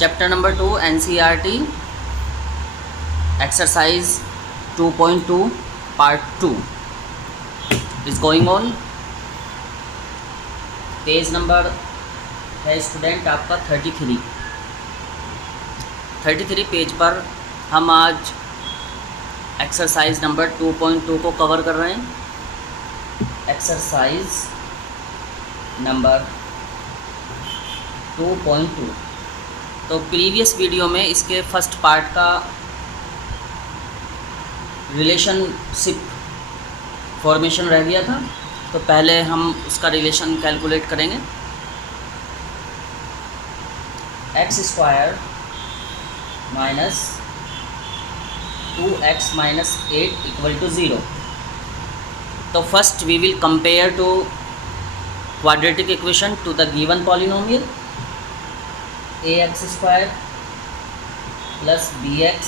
Chapter number 2 NCERT exercise 2.2 part 2 is going on. Page number है student आपका 33 page पर हम आज एक्सरसाइज नंबर 2.2 को कवर कर रहे हैं। Exercise number 2.2। तो प्रीवियस वीडियो में इसके फर्स्ट पार्ट का रिलेशनशिप फॉर्मेशन रह गया था, तो पहले हम उसका रिलेशन कैलकुलेट करेंगे। x square minus 2x minus 8 equal to 0। तो first we will compare to quadratic equation to the given polynomial ax square plus bx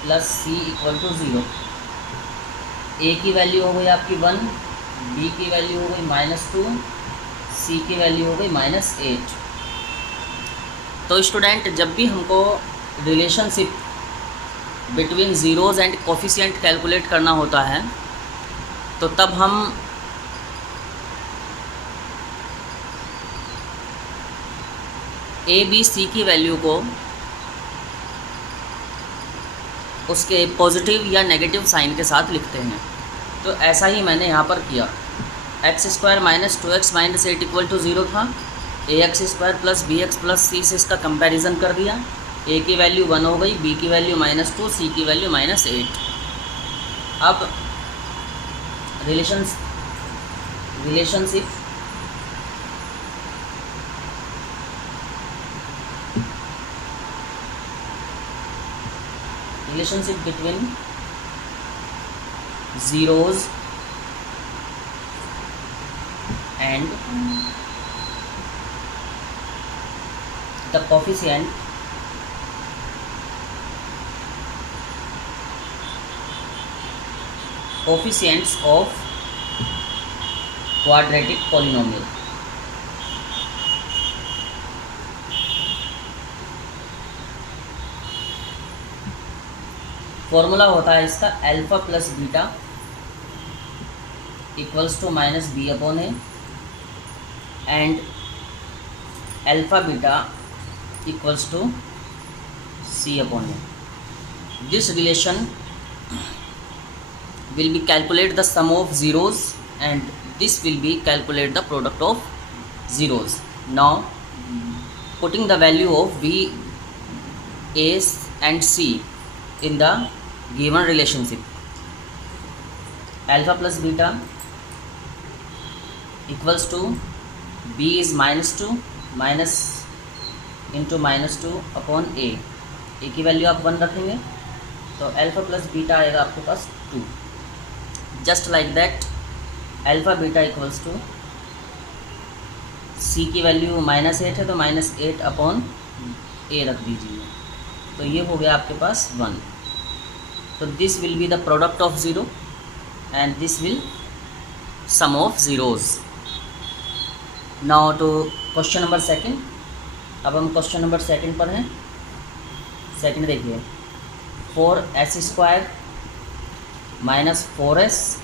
plus c equal to 0। a की वैल्यू हो गई आपकी 1, b की value हो गई -2, c की value हो गई -8। तो स्टूडेंट जब भी हमको relationship between zeros and coefficient calculate करना होता है, तो तब हम a b c की वैल्यू को उसके पॉजिटिव या नेगेटिव साइन के साथ लिखते हैं। तो ऐसा ही मैंने यहाँ पर किया। x square minus 2x minus 8 equal to 0 था। ax square plus bx plus c से इसका कंपैरिजन कर दिया। a की वैल्यू 1 हो गई, b की वैल्यू -2, c की वैल्यू -8। अब relationship between zeros and the coefficients of quadratic polynomial। Formula होता है इसका alpha plus beta equals to minus B upon A and alpha beta equals to C upon A. This relation will be calculate the sum of zeros and this will be calculate the product of zeros. Now putting the value of b, a and c in the given relationship, alpha plus beta equals to b is -2 minus into -2 upon a की value आप 1 रखेंगे तो alpha plus beta आएगा आपके पास 2। Just like that alpha beta equals to c की value -8 है तो -8 अपॉन ए रख दीजिए, तो ये हो गया आपके पास 1। तो this will be the product of zero and this will sum of zeros. Now to question number second. अब हम क्वेश्चन नंबर सेकंड पर हैं। सेकंड देखिए, 4s square minus 4s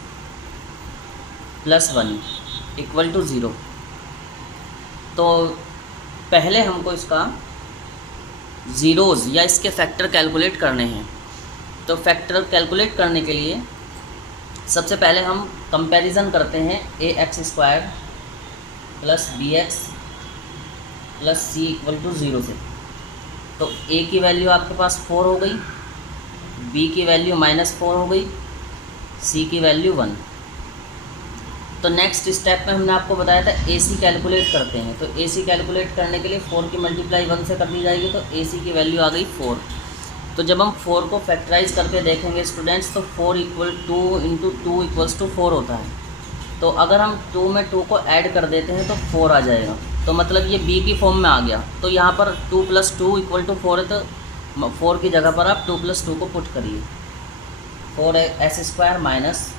plus 1 equal to 0। तो पहले हमको इसका ज़ीरोज़ या इसके फैक्टर कैलकुलेट करने हैं। तो फैक्टर कैलकुलेट करने के लिए सबसे पहले हम कंपैरिजन करते हैं ax square plus bx plus c equal to 0 से। तो a की वैल्यू आपके पास 4 हो गई, b की वैल्यू -4 हो गई, c की वैल्यू 1। तो नेक्स्ट स्टेप में हमने आपको बताया था ac कैलकुलेट करते हैं। तो ac कैलकुलेट करने के लिए 4 की मल्टीप्लाई 1 से कर दी जाएगी, तो ac की वैल्यू आ गई 4। तो जब हम 4 को फैक्टराइज करके देखेंगे स्टूडेंट्स, तो 4 इक्वल 2 इंटू 2 इक्वल्स टू 4 होता है। तो अगर हम 2 में 2 को ऐड कर देते हैं तो 4 आ जाएगा, तो मतलब ये b की फॉर्म में आ गया। तो यहाँ पर 2 + 2 इक्वल टू 4 है, तो 4 की जगह पर आप 2 + 2 को पुट करिए। 4s स्क्वायर माइनस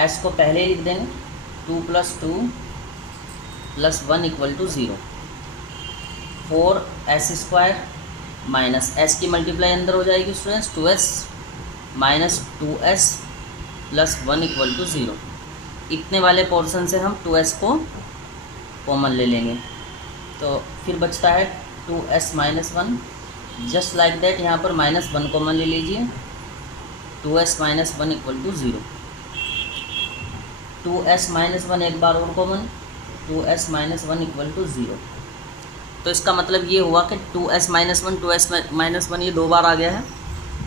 s को पहले लिख देंगे 2 + 2 + 1 = 0। 4 एस स्क्वायर माइनस एस की मल्टीप्लाई अंदर हो जाएगी students 2s minus 2s plus 1 equal to 0। इतने वाले पोर्शन से हम 2s को कॉमन ले लेंगे, तो फिर बचता है 2s minus 1। Just like that यहाँ पर माइनस 1 कॉमन ले लीजिए, 2s minus 1 equal to 0। 2s minus 1 एक बार और common, 2s minus 1 equal to 0। तो इसका मतलब ये हुआ कि 2s माइनस 1 2s माइनस 1 ये 2 बार आ गया है,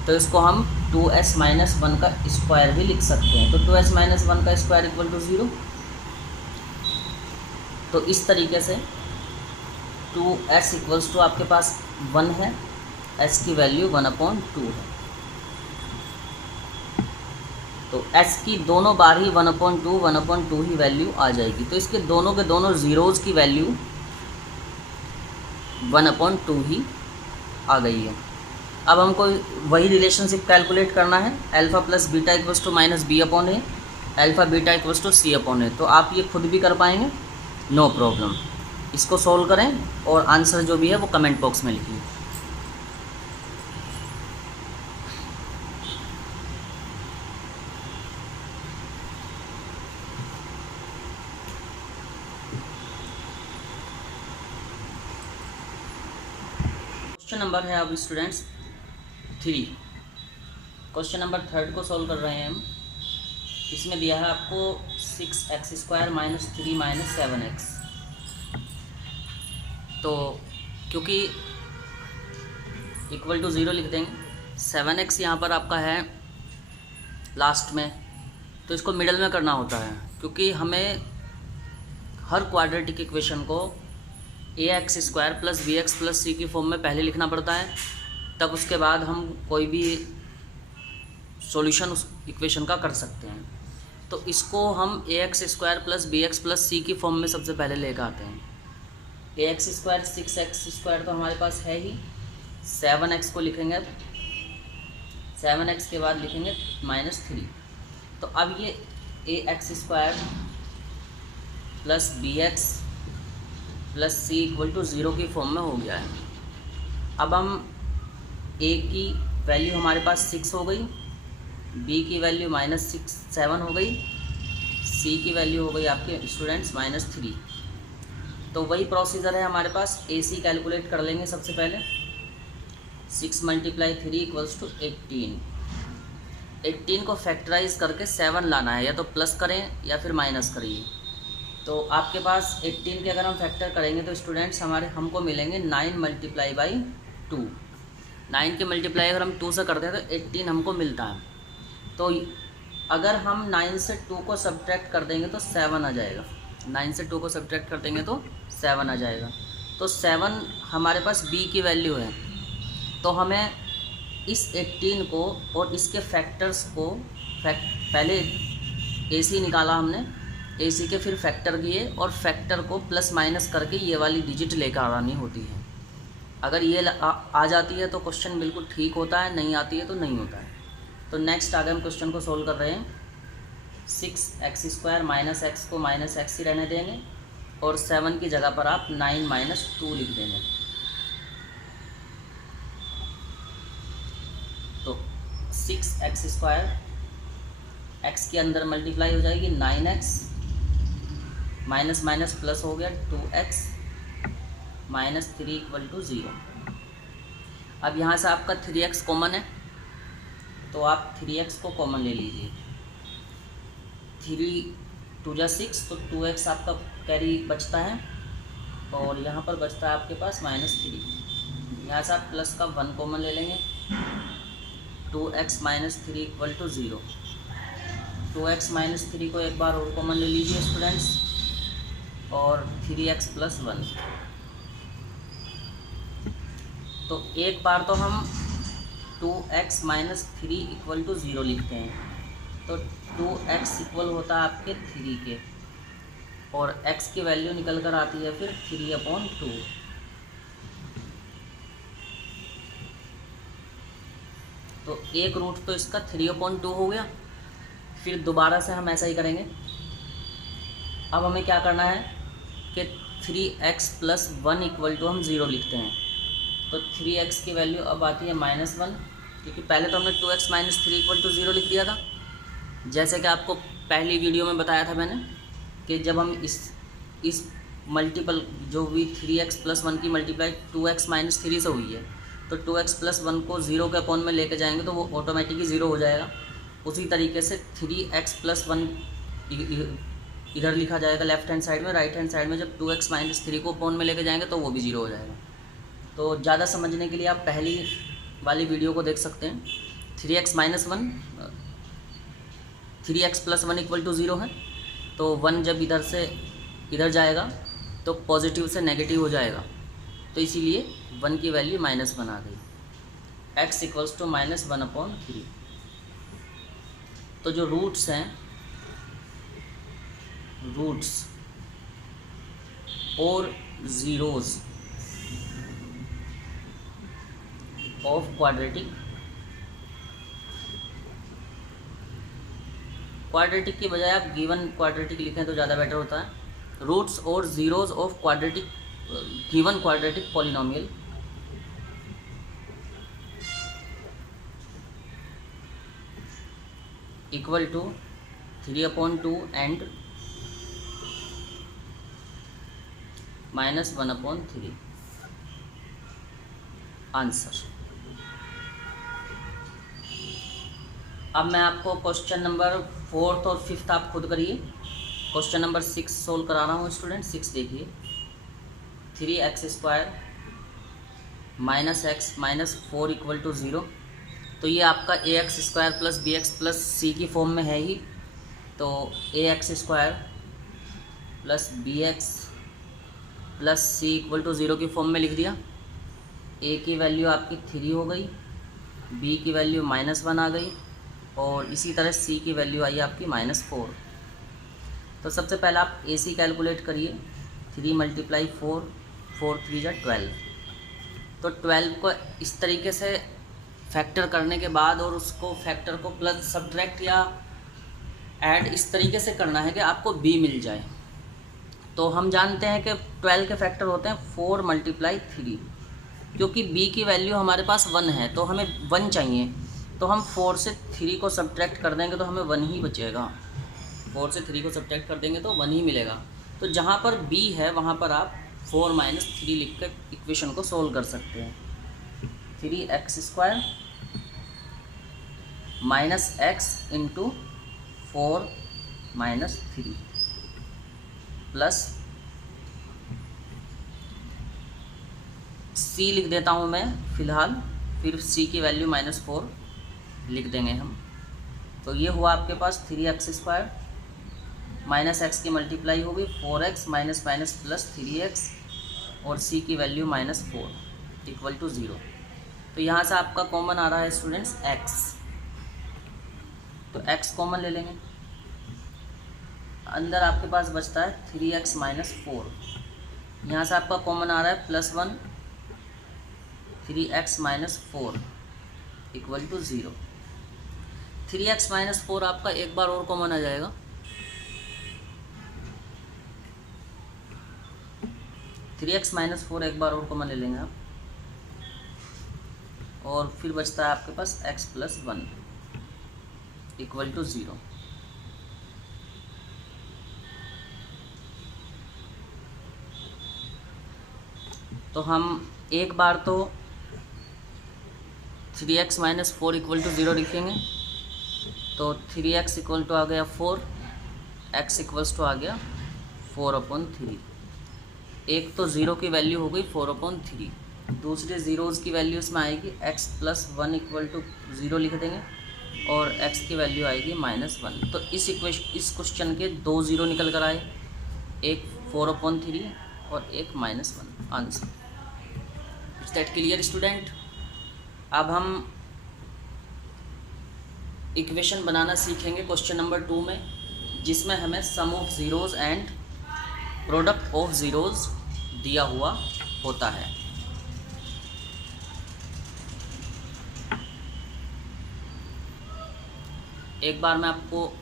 तो इसको हम 2s माइनस 1 का स्क्वायर भी लिख सकते हैं। तो 2s माइनस 1 का स्क्वायर इक्वल टू 0। तो इस तरीके से 2s इक्वल्स टू आपके पास 1 है, s की वैल्यू 1/2 है। तो s की दोनों बार ही 1/2 ही वैल्यू आ जाएगी। तो इसके दोनों के दोनों ज़ीरोज़ की वैल्यू 1/2 ही आ गई है। अब हमको वही रिलेशनशिप कैलकुलेट करना है, alpha plus beta equals to minus b/a, alpha beta equals to c/a। तो आप ये खुद भी कर पाएंगे, नो प्रॉब्लम। इसको सॉल्व करें और आंसर जो भी है वो कमेंट बॉक्स में लिखिए। क्वेश्चन नंबर है अब स्टूडेंट्स 3। क्वेश्चन नंबर 3 को सॉल्व कर रहे हैं हम। इसमें दिया है आपको 6x² माइनस 3 माइनस 7x। तो क्योंकि इक्वल टू 0 लिख देंगे, 7x यहाँ पर आपका है लास्ट में, तो इसको मिडल में करना होता है, क्योंकि हमें हर क्वाड्रेटिक इक्वेशन को ax² plus bx plus c की फॉर्म में पहले लिखना पड़ता है, तब उसके बाद हम कोई भी सॉल्यूशन उस इक्वेशन का कर सकते हैं। तो इसको हम ax² plus bx plus c की फॉर्म में सबसे पहले लेकर आते हैं। ax² 6x² तो हमारे पास है ही, 7x को लिखेंगे, 7x के बाद लिखेंगे -3। तो अब ये ax² plus bx plus c equal to 0 की फॉर्म में हो गया है। अब हम a की वैल्यू हमारे पास 6 हो गई, b की वैल्यू -7 हो गई, c की वैल्यू हो गई आपके स्टूडेंट्स -3। तो वही प्रोसीजर है हमारे पास, ac कैलकुलेट कर लेंगे सबसे पहले। 6 × 3 इक्वल्स टू 18। 18 को फैक्टराइज करके 7 लाना है, या तो प्लस करें या फिर माइनस करिए। तो आपके पास 18 के अगर हम फैक्टर करेंगे तो स्टूडेंट्स हमको मिलेंगे 9 × 2। 9 के मल्टीप्लाई अगर हम 2 से करते हैं तो 18 हमको मिलता है। तो अगर हम 9 से 2 को सब्ट्रैक्ट कर देंगे तो 7 आ जाएगा। 9 से 2 को सब्ट्रैक्ट कर देंगे तो 7 आ जाएगा। तो 7 हमारे पास b की वैल्यू है। तो हमें इस 18 को और इसके फैक्टर्स को पहले ac निकाला हमने, ac के फिर फैक्टर किए और फैक्टर को प्लस माइनस करके ये वाली डिजिट लेकर आनी होती है। अगर ये आ जाती है तो क्वेश्चन बिल्कुल ठीक होता है, नहीं आती है तो नहीं होता है। तो नेक्स्ट आगे हम क्वेश्चन को सोल्व कर रहे हैं। 6x² माइनस x को माइनस x ही रहने देंगे और 7 की जगह पर आप 9 - 2 लिख देंगे। तो 6x² x के अंदर मल्टीप्लाई हो जाएगी 9x, माइनस माइनस प्लस हो गया 2x -3 इक्वल टू 0। अब यहाँ से आपका 3x कॉमन है, तो आप 3x को कॉमन ले लीजिए। 3 2 × 6 तो 2x आपका कैरी बचता है और यहाँ पर बचता है आपके पास -3। यहाँ से आप प्लस का 1 कॉमन ले लेंगे, 2x -3 इक्वल टू 0। 2x -3 को एक बार और कॉमन ले लीजिए स्टूडेंट्स, और 3x + 1। तो एक बार तो हम 2x -3 इक्वल टू 0 लिखते हैं। तो 2x इक्वल होता है आपके 3 के, और x की वैल्यू निकल कर आती है फिर 3/2। तो एक रूट तो इसका 3/2 हो गया। फिर दोबारा से हम ऐसा ही करेंगे। अब हमें क्या करना है कि 3x + 1 इक्वल टू हम 0 लिखते हैं। तो 3x की वैल्यू अब आती है -1, क्योंकि पहले तो हमने 2x - 3 = 0 लिख दिया था। जैसे कि आपको पहली वीडियो में बताया था मैंने कि जब हम इस मल्टीपल जो भी 3x + 1 की मल्टीप्लाई 2x - 3 से हुई है, तो 2x + 1 को 0 के अपॉन में लेके जाएंगे तो वो ऑटोमेटिकली 0 हो जाएगा। उसी तरीके से 3x + 1 इधर लिखा जाएगा लेफ्ट हैंड साइड में, राइट हैंड साइड में जब 2x - 3 को अपॉन में लेके जाएंगे तो वो भी 0 हो जाएगा। तो ज़्यादा समझने के लिए आप पहली वाली वीडियो को देख सकते हैं। 3x - 1 3x + 1 = 0 है, तो 1 जब इधर से इधर जाएगा तो पॉजिटिव से नेगेटिव हो जाएगा, तो इसीलिए 1 की वैल्यू -1 आ गई। x = -1/3। तो जो रूट्स हैं, रूट्स और ज़ीरोज़ ऑफ क्वाड्रेटिक की बजाय आप गिवन क्वाड्रेटिक लिखें तो ज़्यादा बेटर होता है। रूट्स और zeros of given quadratic polynomial equal to 3/2 and -1/3। Answer. अब मैं आपको क्वेश्चन नंबर 4th और 5th आप खुद करिए। क्वेश्चन नंबर 6 सोल्व करा रहा हूँ स्टूडेंट। 6 देखिए, 3x² - x - 4 = 0। तो ये आपका ax² + bx + c की फॉर्म में है ही, तो ax² + bx + c = 0 की फॉर्म में लिख दिया। a की वैल्यू आपकी 3 हो गई, b की वैल्यू -1 आ गई, और इसी तरह c की वैल्यू आई आपकी -4। तो सबसे पहले आप ac कैलकुलेट करिए। 3 × 4, 4 × 3 = 12। तो 12 को इस तरीके से फैक्टर करने के बाद और उसको फैक्टर को प्लस सब्ट्रैक्ट या ऐड इस तरीके से करना है कि आपको b मिल जाए। तो हम जानते हैं कि 12 के फैक्टर होते हैं 4 × 3। क्योंकि b की वैल्यू हमारे पास 1 है तो हमें 1 चाहिए, तो हम 4 से 3 को सब्ट्रैक्ट कर देंगे तो हमें 1 ही बचेगा। 4 से 3 को सब्ट्रैक्ट कर देंगे तो 1 ही मिलेगा। तो जहाँ पर b है वहाँ पर आप 4 - 3 लिख कर इक्वेशन को सोल्व कर सकते हैं। 3x² - x × 4 - 3 प्लस c लिख देता हूँ मैं फ़िलहाल, फिर c की वैल्यू -4 लिख देंगे हम। तो ये हुआ आपके पास 3x² -x की मल्टीप्लाई होगी 4x - +3x और c की वैल्यू -4 = 0। तो यहाँ से आपका कॉमन आ रहा है स्टूडेंट्स x, तो x कॉमन ले लेंगे। अंदर आपके पास बचता है 3x - 4। यहाँ से आपका कॉमन आ रहा है +1, 3x - 4 = 0। 3x - 4 आपका एक बार और कॉमन आ जाएगा। 3x - 4 एक बार और कॉमन ले लेंगे आप, और फिर बचता है आपके पास x + 1 = 0। तो हम एक बार तो 3x - 4 = 0 लिखेंगे। तो 3x = आ गया 4, x = आ गया 4/3। एक तो 0 की वैल्यू हो गई 4/3, दूसरे ज़ीरोज़ की वैल्यू इसमें आएगी x + 1 = 0 लिख देंगे, और x की वैल्यू आएगी -1। तो इस क्वेश्चन के 2 0 निकल कर आए, एक 4/3 और एक -1। Answer. Is that clear student? अब हम इक्वेशन बनाना सीखेंगे क्वेश्चन नंबर 2 में, जिसमें हमें sum of zeros and product of zeros दिया हुआ होता है। एक बार मैं आपको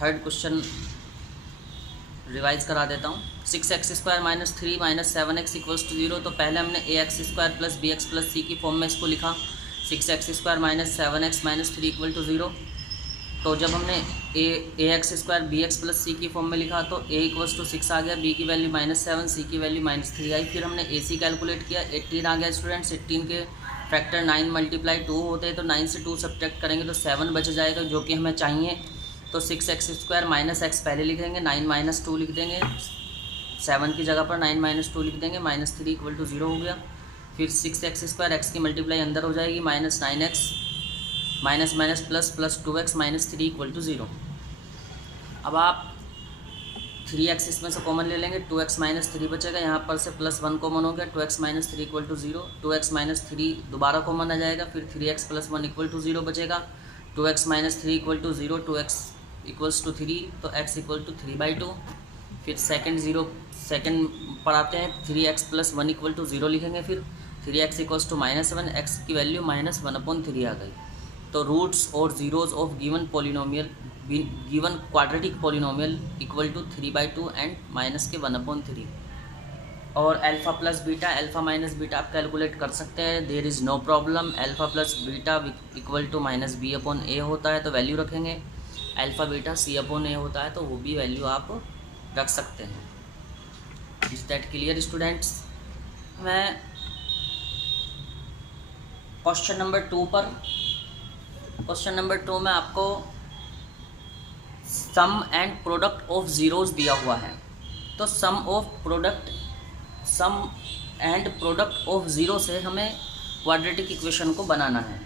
थर्ड क्वेश्चन रिवाइज करा देता हूँ। 6x² minus 3 minus 7x equals to 0। तो पहले हमने ax² plus bx plus c की फॉर्म में इसको लिखा। 6x² minus 7x minus 3 equal to 0। तो जब हमने ax² bx प्लस c की फॉर्म में लिखा तो a इक्वल्स टू 6 आ गया, b की वैल्यू -7, c की वैल्यू -3 आई। फिर हमने ac कैलकुलेट किया, 18 आ गया स्टूडेंट्स। 18 के फैक्टर 9 मल्टीप्लाई 2 होते हैं, तो 9 से 2 सब्ट्रैक्ट करेंगे तो 7 बच जाएगा, जो कि हमें चाहिए। तो 6x² माइनस x पहले लिख देंगे, 9 माइनस 2 लिख देंगे, 7 की जगह पर 9 माइनस 2 लिख देंगे, -3 इक्वल टू 0 हो गया। फिर 6x² x की मल्टीप्लाई अंदर हो जाएगी, -9x minus minus plus plus 2x minus 3 equal to 0। अब आप 3x इसमें से कॉमन ले लेंगे, 2x माइनस 3 बचेगा, यहाँ पर से +1 कॉमन हो गया, 2x minus 3 equal to 0। 2x minus 3 दोबारा कॉमन आ जाएगा, फिर 3x प्लस 1 इक्वल टू 0 बचेगा। 2x minus 3 equal to 0, 2x equals to 3, तो x इक्वल टू 3/2। फिर सेकेंड पढ़ाते हैं, 3x प्लस 1 इक्वल टू 0 लिखेंगे। फिर 3x इक्वल्स टू -1, x की वैल्यू -1/3 आ गई। तो रूट्स और zeros of given polynomial, given quadratic polynomial equal to 3/2 and minus के 1/3। और alpha plus beta, alpha minus beta आप कैलकुलेट कर सकते हैं, there is no problem. Alpha plus beta equal to -b/a होता है तो वैल्यू रखेंगे, अल्फ़ा बीटा c/a होता है तो वो भी वैल्यू आप रख सकते हैं। Is that clear students? मैं क्वेश्चन नंबर 2 में आपको सम एंड प्रोडक्ट ऑफ ज़ीरोज़ दिया हुआ है। तो सम एंड प्रोडक्ट ऑफ ज़ीरो से हमें क्वाड्रेटिक इक्वेशन को बनाना है।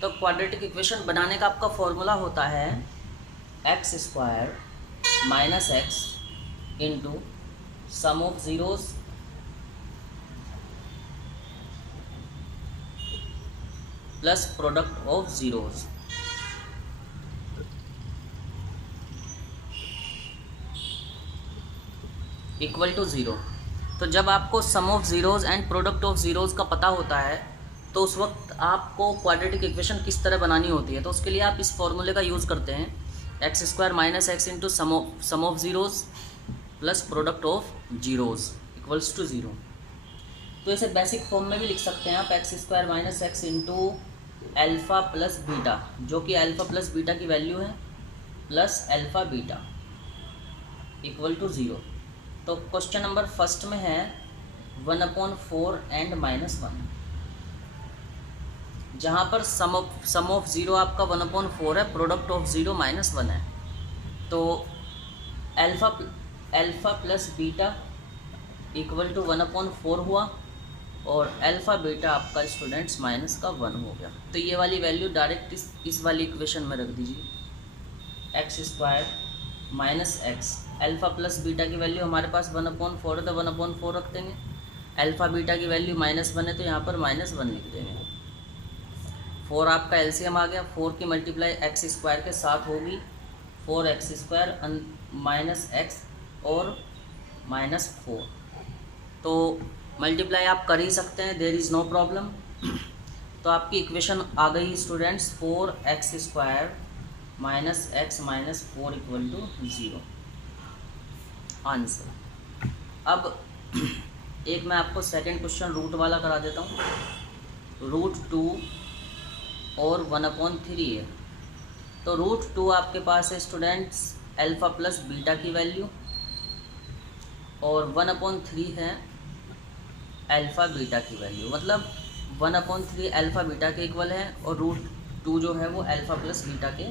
तो क्वाड्रेटिक इक्वेशन बनाने का आपका फॉर्मूला होता है x² minus x into sum of zeros plus product of zeros. Equal to 0। तो जब आपको sum of zeros and product of zeros का पता होता है तो उस वक्त आपको क्वाड्रेटिक इक्वेशन किस तरह बनानी होती है, तो उसके लिए आप इस फॉर्मूले का यूज़ करते हैं, x² minus x into sum of zeros plus product of zeros equals to 0। तो इसे बेसिक फॉर्म में भी लिख सकते हैं आप, x² minus x into alpha plus beta, जो कि अल्फ़ा प्लस बीटा की वैल्यू है, plus alpha beta equal to 0। तो क्वेश्चन नंबर फर्स्ट में है 1/4 एंड -1, जहाँ पर सम ऑफ ज़ीरो आपका 1/4 है, प्रोडक्ट ऑफ ज़ीरो -1 है। तो alpha plus beta equal to 1/4 हुआ और अल्फ़ा बीटा आपका स्टूडेंट्स -1 हो गया। तो ये वाली वैल्यू डायरेक्ट इस वाली इक्वेशन में रख दीजिए, x² minus x। Alpha plus beta की वैल्यू हमारे पास 1/4 है तो 1/4 रख देंगे, अल्फ़ा बीटा की वैल्यू -1 है तो यहाँ पर -1 लिख देंगे। 4 आपका एलसीएम आ गया, 4 की मल्टीप्लाई x² के साथ होगी, 4x² माइनस x और -4। तो मल्टीप्लाई आप कर ही सकते हैं, देयर इज़ नो प्रॉब्लम। तो आपकी इक्वेशन आ गई students 4x² minus x minus 4 equal to 0 answer. अब एक मैं आपको सेकंड क्वेश्चन रूट वाला करा देता हूँ। √2 और 1/3 है। तो √2 आपके पास है स्टूडेंट्स अल्फ़ा प्लस बीटा की वैल्यू, और 1/3 है अल्फ़ा बीटा की वैल्यू, मतलब 1/3 अल्फ़ा बीटा के इक्वल है और √2 जो है वो अल्फ़ा प्लस बीटा के,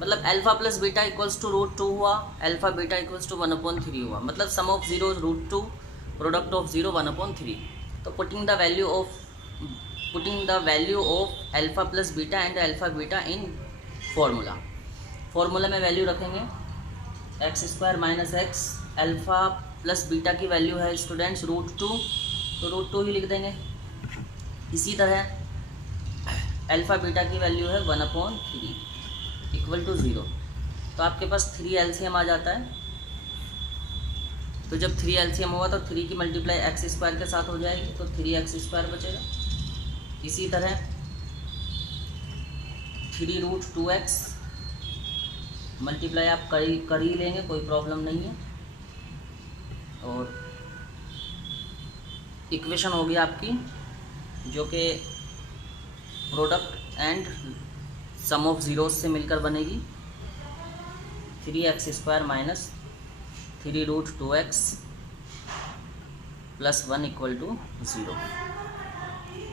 मतलब alpha plus beta equals to √2 हुआ, अल्फ़ा बीटा इक्वल्स टू 1/3 हुआ, मतलब sum of zero √2, product of zero 1/3। तो putting the value of alpha plus beta and alpha beta in formula में वैल्यू रखेंगे, x² minus x, alpha plus beta की value है students √2, तो √2 ही लिख देंगे। इसी तरह अल्फ़ा बीटा की वैल्यू है 1/3 इक्वल टू 0। तो आपके पास 3 एलसीएम आ जाता है। तो जब 3 एलसीएम होगा तो 3 की मल्टीप्लाई x² के साथ हो जाएगी, तो 3x² बचेगा। इसी तरह 3√2x मल्टीप्लाई आप कर ही लेंगे, कोई प्रॉब्लम नहीं है। और इक्वेशन होगी आपकी जो कि product and sum of zeros से मिलकर बनेगी 3x² minus 3√2x plus 1 equal to 0।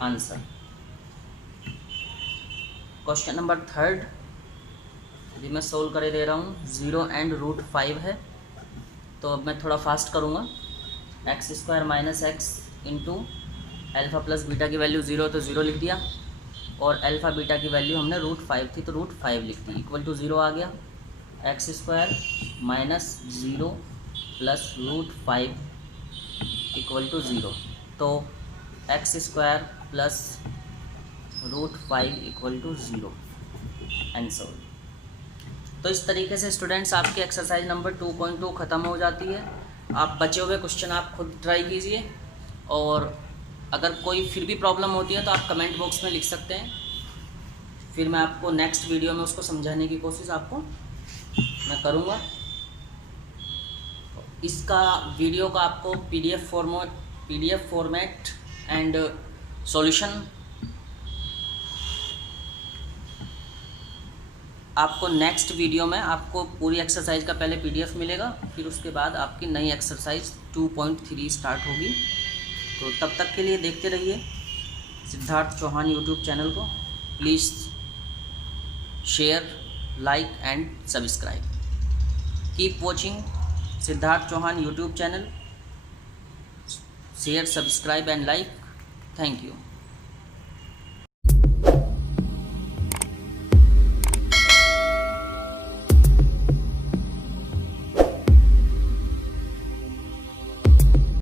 Answer question number 3 भी मैं सोल्व करे दे रहा हूँ। 0 एंड √5 है, तो अब मैं थोड़ा फास्ट करूँगा। x² minus x into alpha plus beta की वैल्यू 0 तो 0 लिख दिया, और अल्फ़ा बीटा की वैल्यू हमने √5 थी तो √5 लिख दी, इक्वल टू 0 आ गया। x² minus 0 plus √5 equal to 0, तो x² plus √5 equal to 0 answer. तो इस तरीके से स्टूडेंट्स आपकी एक्सरसाइज नंबर 2.2 ख़त्म हो जाती है। आप बचे हुए क्वेश्चन आप खुद ट्राई कीजिए, और अगर कोई फिर भी प्रॉब्लम होती है तो आप कमेंट बॉक्स में लिख सकते हैं, फिर मैं आपको नेक्स्ट वीडियो में उसको समझाने की कोशिश आपको मैं करूँगा। इसका वीडियो का आपको पीडीएफ फॉर्मेट एंड सॉल्यूशन आपको नेक्स्ट वीडियो में आपको पूरी एक्सरसाइज का पहले पीडीएफ मिलेगा, फिर उसके बाद आपकी नई एक्सरसाइज 2.3 स्टार्ट होगी। तो तब तक के लिए देखते रहिए सिद्धार्थ चौहान यूट्यूब चैनल को। Please share, like and subscribe. Keep watching Siddharth Chauhan YouTube channel. Share, subscribe and like. Thank you.